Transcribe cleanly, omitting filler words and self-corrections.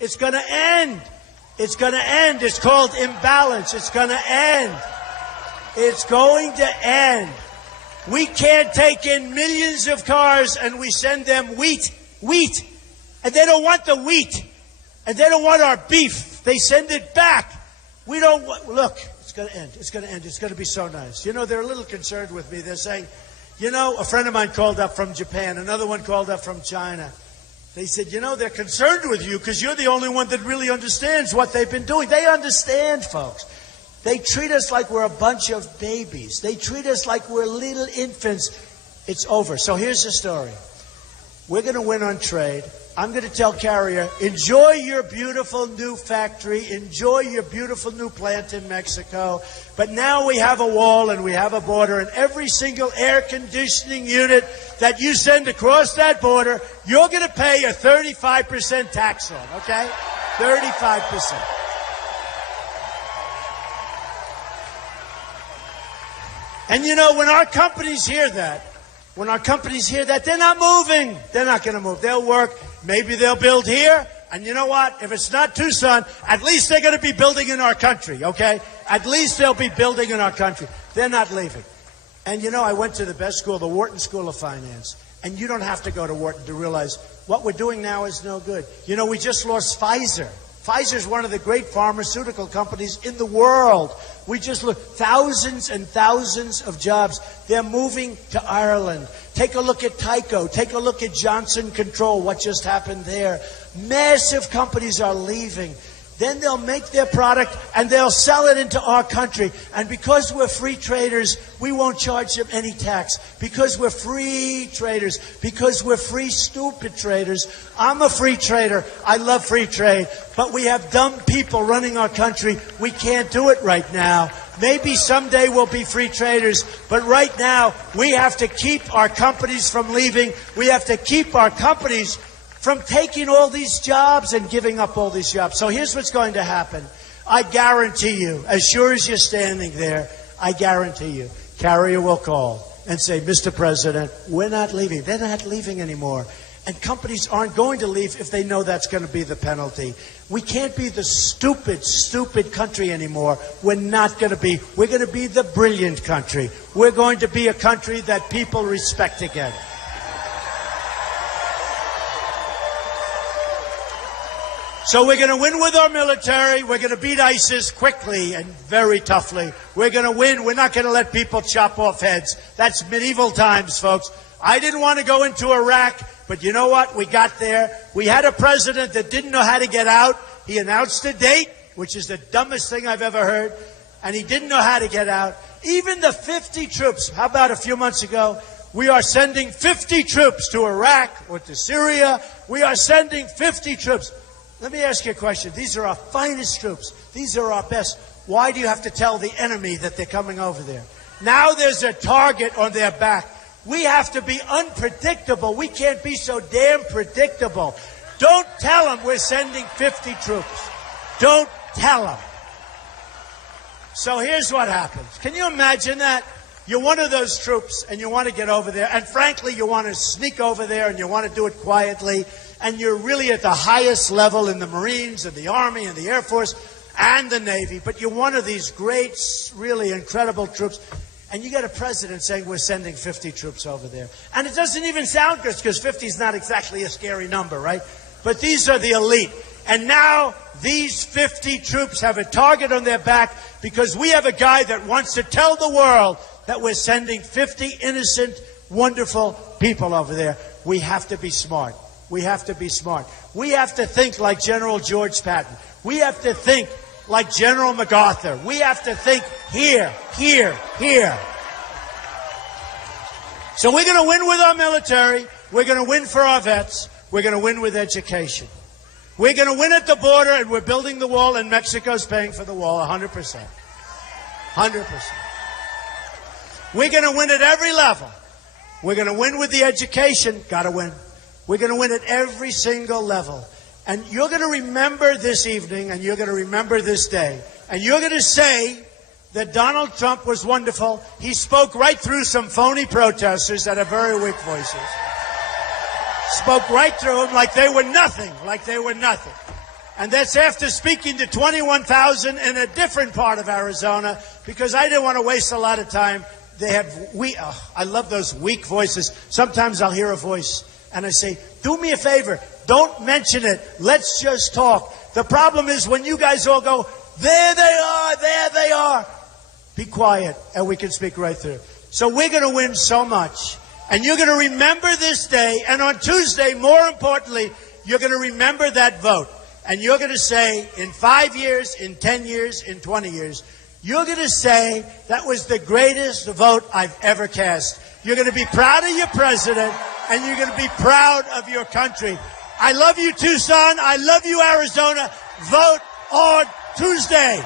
It's going to end. It's going to end. It's called imbalance. It's going to end. It's going to end. We can't take in millions of cars and we send them wheat. And they don't want the wheat. And they don't want our beef. They send it back. We don't want, look, it's going to end. It's going to end. It's going to be so nice. You know, they're a little concerned with me. They're saying, you know, a friend of mine called up from Japan. Another one called up from China. They said, you know, they're concerned with you because you're the only one that really understands what they've been doing. They understand, folks. They treat us like we're a bunch of babies. They treat us like we're little infants. It's over. So here's the story. We're going to win on trade. I'm going to tell Carrier, enjoy your beautiful new factory. Enjoy your beautiful new plant in Mexico. But now we have a wall and we have a border, and every single air conditioning unit that you send across that border, you're going to pay a 35% tax on, okay? 35%. And you know, when our companies hear that, they're not moving. They're not going to move. They'll work. Maybe they'll build here. And you know what? If it's not Tucson, at least they're going to be building in our country, okay? At least they'll be building in our country. They're not leaving. And you know, I went to the best school, the Wharton School of Finance. And you don't have to go to Wharton to realize what we're doing now is no good. You know, we just lost Pfizer. Pfizer is one of the great pharmaceutical companies in the world. We just look, thousands and thousands of jobs. They're moving to Ireland. Take a look at Tyco. Take a look at Johnson Control, what just happened there. Massive companies are leaving. Then they'll make their product and they'll sell it into our country. And because we're free traders, we won't charge them any tax. Because we're free traders. Because we're free stupid traders. I'm a free trader. I love free trade. But we have dumb people running our country. We can't do it right now. Maybe someday we'll be free traders. But right now, we have to keep our companies from leaving. We have to keep our companies from taking all these jobs and giving up all these jobs. So here's what's going to happen. I guarantee you, as sure as you're standing there, I guarantee you, Carrier will call and say, Mr. President, we're not leaving. They're not leaving anymore. And companies aren't going to leave if they know that's going to be the penalty. We can't be the stupid, stupid country anymore. We're not going to be. We're going to be the brilliant country. We're going to be a country that people respect again. So we're going to win with our military. We're going to beat ISIS quickly and very toughly. We're going to win. We're not going to let people chop off heads. That's medieval times, folks. I didn't want to go into Iraq, but you know what? We got there. We had a president that didn't know how to get out. He announced a date, which is the dumbest thing I've ever heard, and he didn't know how to get out. Even the 50 troops, how about a few months ago? We are sending 50 troops to Iraq or to Syria. We are sending 50 troops. Let me ask you a question. These are our finest troops. These are our best. Why do you have to tell the enemy that they're coming over there? Now there's a target on their back. We have to be unpredictable. We can't be so damn predictable. Don't tell them we're sending 50 troops. Don't tell them. So here's what happens. Can you imagine that? You're one of those troops and you want to get over there. And frankly, you want to sneak over there and you want to do it quietly. And you're really at the highest level in the Marines and the Army and the Air Force and the Navy. But you're one of these great, really incredible troops. And you get a president saying we're sending 50 troops over there. And it doesn't even sound good because 50 is not exactly a scary number, right? But these are the elite. And now these 50 troops have a target on their back because we have a guy that wants to tell the world that we're sending 50 innocent, wonderful people over there. We have to be smart. We have to be smart. We have to think like General George Patton. We have to think like General MacArthur. We have to think here, here, here. So we're going to win with our military. We're going to win for our vets. We're going to win with education. We're going to win at the border, and we're building the wall, and Mexico's paying for the wall 100%. 100%. We're going to win at every level. We're going to win with the education. Got to win. We're going to win at every single level. And you're going to remember this evening, and you're going to remember this day. And you're going to say that Donald Trump was wonderful. He spoke right through some phony protesters that have very weak voices. Spoke right through them like they were nothing, like they were nothing. And that's after speaking to 21,000 in a different part of Arizona, because I didn't want to waste a lot of time. They have I love those weak voices. Sometimes I'll hear a voice and I say, do me a favor, don't mention it. Let's just talk. The problem is when you guys all go, there they are. Be quiet and we can speak right through. So we're going to win so much. And you're going to remember this day. And on Tuesday, more importantly, you're going to remember that vote. And you're going to say, in 5 years, in 10 years, in 20 years, you're going to say, that was the greatest vote I've ever cast. You're going to be proud of your president, and you're going to be proud of your country. I love you, Tucson. I love you, Arizona. Vote on Tuesday.